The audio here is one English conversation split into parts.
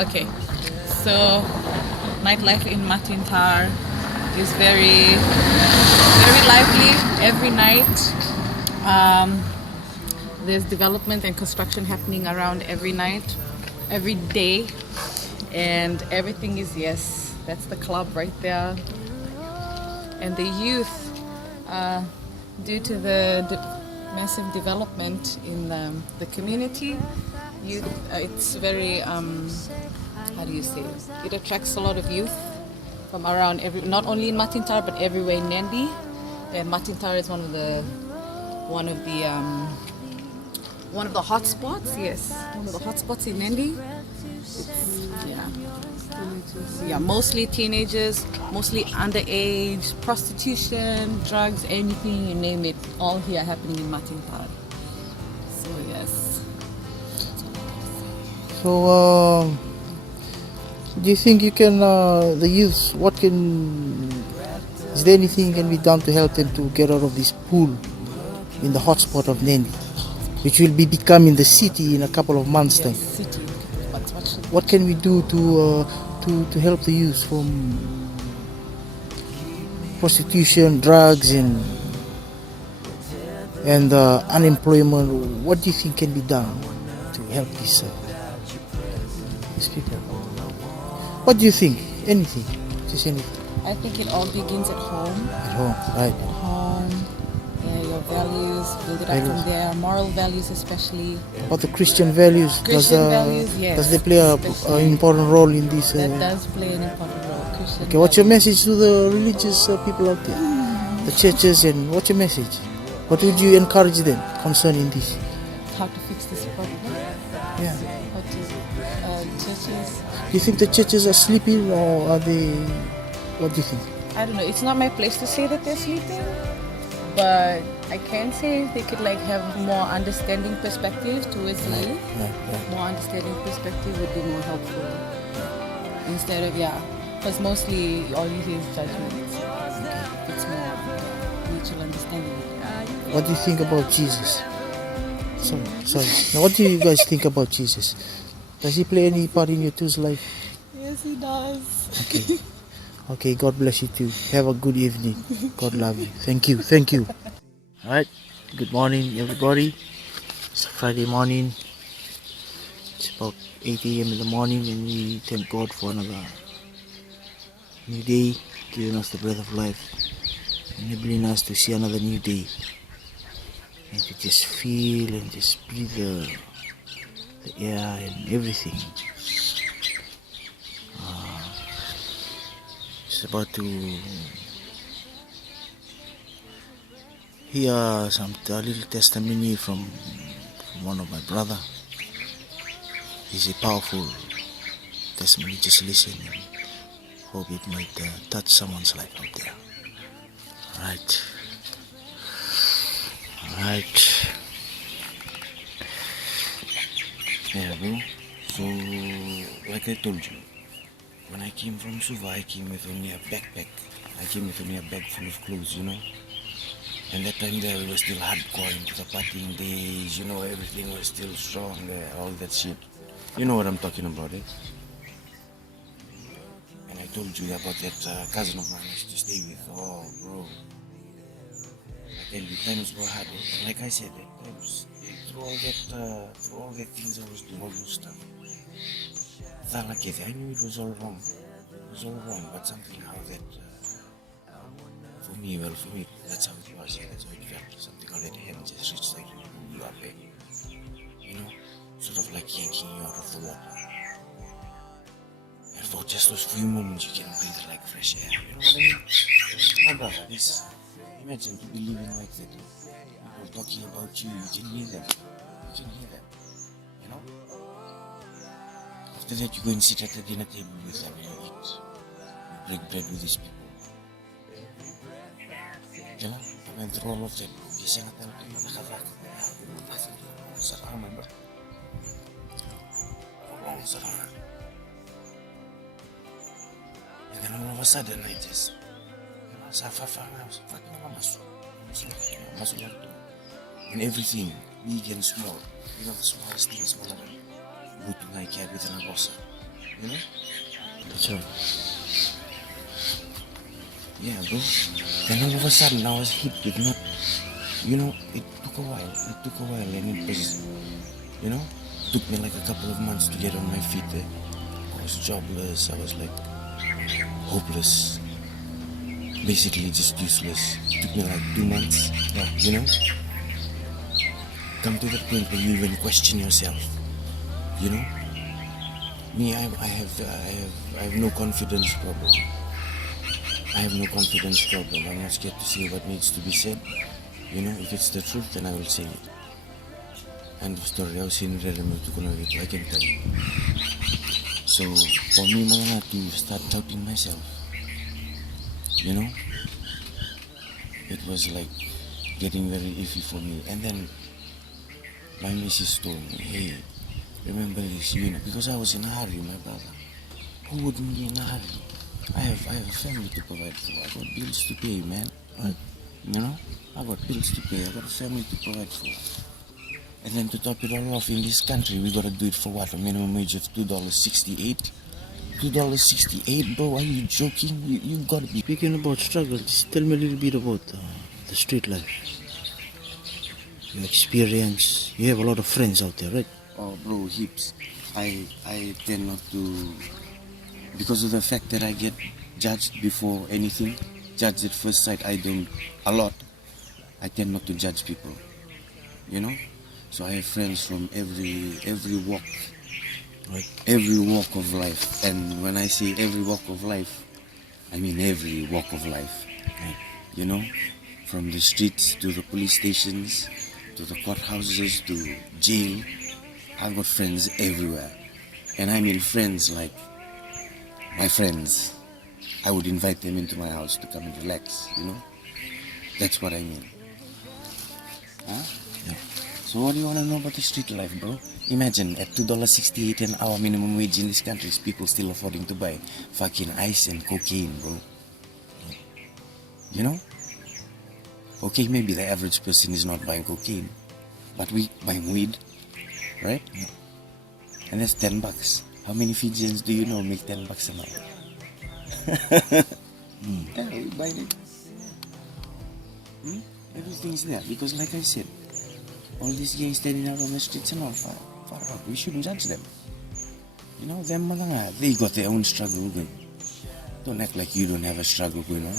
Okay, so nightlife in Matintar is very, very lively every night. Um, there's development and construction happening around every night, every day, and everything is yes. That's the club right there, and the youth, due to the massive development in the community, youth. It's very how do you say? It attracts a lot of youth from around not only in Matintar but everywhere in Nadi. And Matintar is one of the one of the hot spots. Yes, one of the hot spots in Nadi. Yeah. Yeah, mostly teenagers, mostly underage, prostitution, drugs, anything you name it, all here happening in Matintar. So yes. So, do you think you can, the youths, is there anything can be done to help them to get out of this pool in the hotspot of Nandi, which will be becoming the city in a couple of months' time? City. What can we do to help the youth from prostitution, drugs, and unemployment? What do you think can be done to help these people? What do you think? Anything? Just anything? I think it all begins at home. At home, right? At home. Yeah, your values, build it up from there. Moral values especially. What the Christian values? Christian values, yes. Does they play an important role in this? That does play an important role. Christian Okay, what's your message to the religious people out there? The churches, and what's your message? What would you encourage them concerning this? How to fix this problem? Yeah. How to churches. Do you think the churches are sleeping, or are they? What do you think? I don't know. It's not my place to say that they're sleeping, but I can say they could like have more understanding perspective towards life. More understanding perspective would be more helpful instead of because mostly all you hear is judgment. It's more mutual understanding. What do you think about Jesus? Sorry. Now, what do you guys think about Jesus? Does he play any part in your two's life? Yes, he does. Okay. Okay, God bless you too. Have a good evening. God love you. Thank you. Alright, good morning everybody. It's a Friday morning. It's about 8 a.m. in the morning, and we thank God for another new day, giving us the breath of life, enabling us to see another new day, and to just feel and just breathe the air and everything. Just about to hear a little testimony from one of my brother. It's a powerful testimony. Just listen and hope it might touch someone's life out there. Alright. Yeah, bro. So, like I told you, when I came from Suva, I came with only a backpack. I came with only a bag full of clothes, And that time there we were still hardcore into the partying days, everything was still strong there, all that shit. You know what I'm talking about, eh? And I told you about that cousin of mine I used to stay with. Oh, bro. I tell you, times were hard. And like I said, through all that things I was doing, all those stuff. I knew it was all wrong. It was all wrong, but somehow that, for me, that's how it was. Yeah, that's how it felt. Something how that hand just reached like you up, sort of like yanking you out of the water. And for just those few moments, you can breathe like fresh air. You know what I mean? My brother, imagine to be living like that. People talking about you, you can hear them. After that, you go and sit at the dinner table with them and you eat. You break bread with these people. I went through all of them. Biasanya tayo nakakavak. Sarang, remember? Long sarang. And then all of a sudden, I just masuk and everything, big and small, the smallest thing, smaller than butuh naik ya gitu na bosa. You know? That's right. Yeah, bro. Then all of a sudden I was hit with not, it took a while. It took a while and it was, took me like a couple of months to get on my feet there. I was jobless, I was like hopeless. Basically just useless. It took me like 2 months, Come to that point where you even question yourself, Me, I have no confidence problem. I have no confidence problem. I'm not scared to say what needs to be said. If it's the truth, then I will say it. End of story. I was in I can tell you. So for me, I to start doubting myself. It was like getting very iffy for me. And then my missus told me, hey, remember this, because I was in a hurry, my brother. Who wouldn't be in a hurry? I have a family to provide for. I got bills to pay, man. Right. I got bills to pay. I got a family to provide for. And then to top it all off, in this country, we gotta do it for what? A minimum wage of $2.68. $2.68, bro? Are you joking? You gotta be. Speaking about struggle, just tell me a little bit about the street life. Your experience. You have a lot of friends out there, right? Oh, bro, heaps. I tend not to, because of the fact that I get judged before anything, judged at first sight. I don't a lot. I tend not to judge people. So I have friends from every walk, Right. every walk of life. And when I say every walk of life, I mean every walk of life. Right. From the streets to the police stations, to the courthouses, to jail. I've got friends everywhere. And I mean friends like my friends. I would invite them into my house to come and relax, That's what I mean. Huh? Yeah. So what do you want to know about the street life, bro? Imagine at $2.68 an hour minimum wage in this country, people still affording to buy fucking ice and cocaine, bro. Okay, maybe the average person is not buying cocaine, but we buying weed, right? Yeah. And that's $10. How many Fijians do you know make $10 a month? Yeah, we buy it. Everything's there because, like I said, all these gangs standing out on the streets and all far out. We shouldn't judge them. Them malanga, they got their own struggle going. Don't act like you don't have a struggle going on.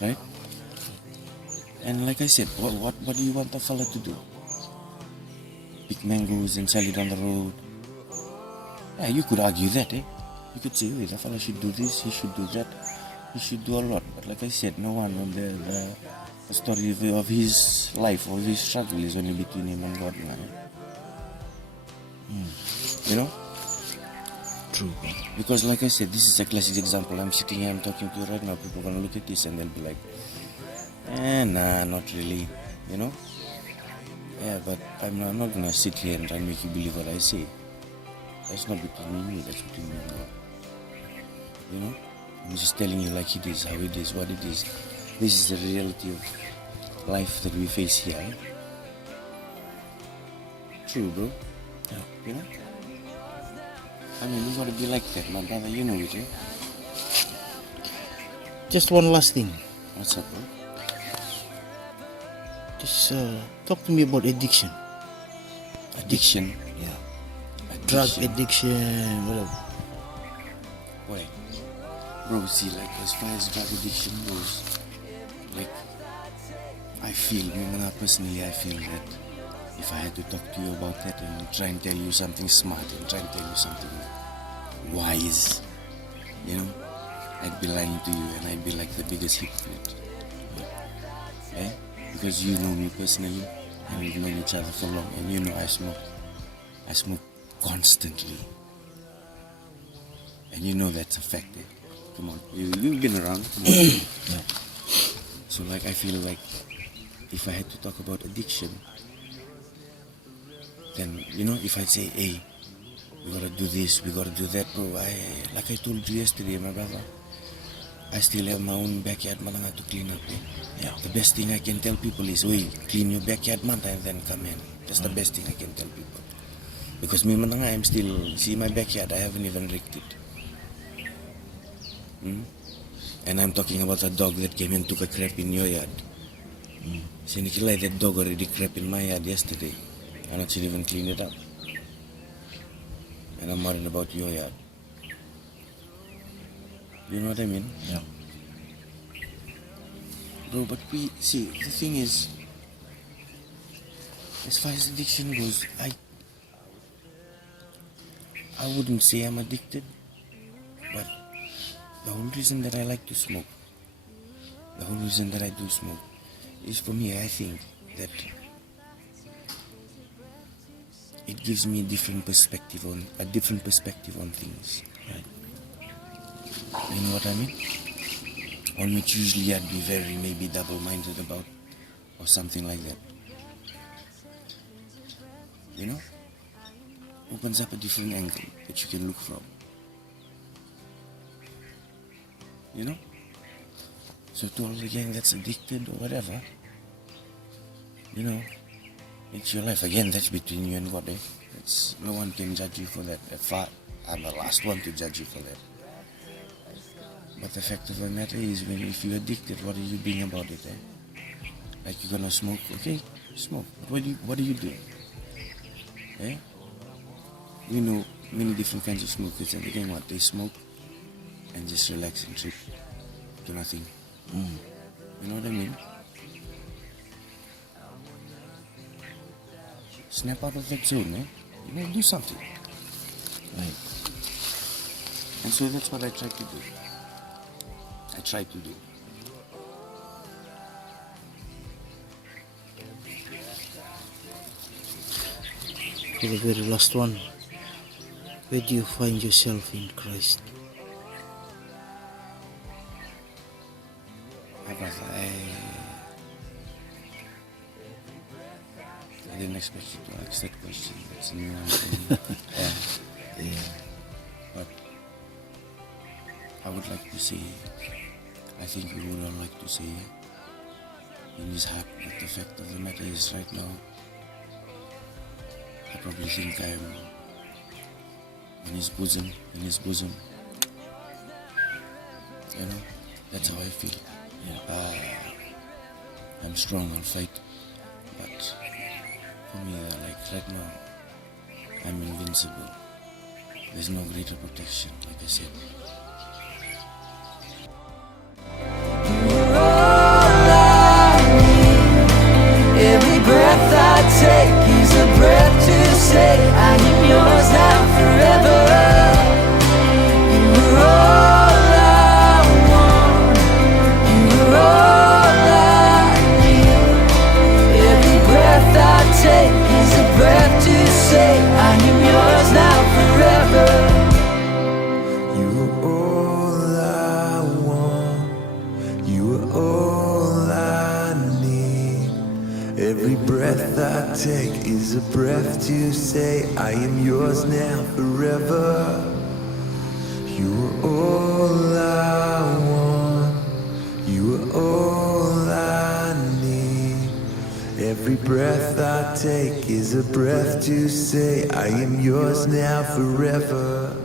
Right? And like I said, what do you want a fella to do? Pick mangoes and sell it on the road? Yeah, you could argue that, eh? You could say, the fella should do this, he should do that, he should do a lot. But like I said, no one on the story of his life or his struggle is only between him and God, man. True. Because like I said, this is a classic example. I'm sitting here, I'm talking to you right now. People are gonna look at this and they'll be like, nah, not really, Yeah, but I'm not gonna sit here and try and make you believe what I say. That's not between me and you, that's between me and God. I'm just telling you like it is, how it is, what it is. This is the reality of life that we face here. Eh? True, bro. Yeah. I mean, we gotta be like that, my brother, you know it, eh? Just one last thing. What's up, bro? Just talk to me about addiction. Addiction? Yeah. Drug addiction, whatever. Boy, bro, see, like, as far as drug addiction goes, like, I feel, personally, I feel that if I had to talk to you about that and try and tell you something smart and try and tell you something wise, I'd be lying to you and I'd be like the biggest hypocrite. Eh? Because you know me personally and we've known each other for long, and you know I smoke constantly. And you know that's a fact, eh? Come on, you've been around, come on. Yeah. So like I feel like if I had to talk about addiction, then if I'd say, hey, we gotta do this, we gotta do that, bro, like I told you yesterday, my brother, I still have my own backyard malanga to clean up, eh? Yeah. The best thing I can tell people is, clean your backyard man and then come in. That's the best thing I can tell people. Because me mananga, I'm still, see my backyard, I haven't even raked it. And I'm talking about a dog that came and took a crap in your yard. See, Nikilai, that dog already crap in my yard yesterday. And I should even clean it up. And I'm worried about your yard. You know what I mean? Yeah. Bro, but the thing is, as far as addiction goes, I wouldn't say I'm addicted, but the whole reason that I like to smoke, the whole reason that I do smoke, is for me, I think that it gives me a different perspective on things. Right? You know what I mean? On which usually I'd be very maybe double-minded about, or something like that. You know? Opens up a different angle that you can look from. You know? So to all the gang that's addicted or whatever, you know, it's your life. Again, that's between you and God, eh? No one can judge you for that. I'm the last one to judge you for that. But the fact of the matter is, if you're addicted, what are you doing about it, eh? Like, you're gonna smoke, okay, smoke. But what do you do? Eh? We know many different kinds of smokers, and again, what they smoke and just relax and trip, do nothing. You know what I mean? Snap out of that zone, eh? You know, do something. Right. And so that's what I try to do. For the very last one, where do you find yourself in Christ? My brother, I didn't expect you to ask that question. That's a new one for me. Yeah. But I would like to say, I think we would all like to say, in his heart, but the fact of the matter is right now, I probably think I am in his bosom. You know, that's how I feel. Yeah. I'm strong, I'll fight. But for me, like right now, I'm invincible. There's no greater protection, like I said. Every breath I take is a breath to say I am yours now forever. You were all I want. You were all I need. Every breath I take is a breath to say I am yours now forever. You were all I want. You were all I need. Every breath I take is a breath to say I am yours now forever. You are all I want. You are all I need. Every breath I take is a breath to say I am yours now forever.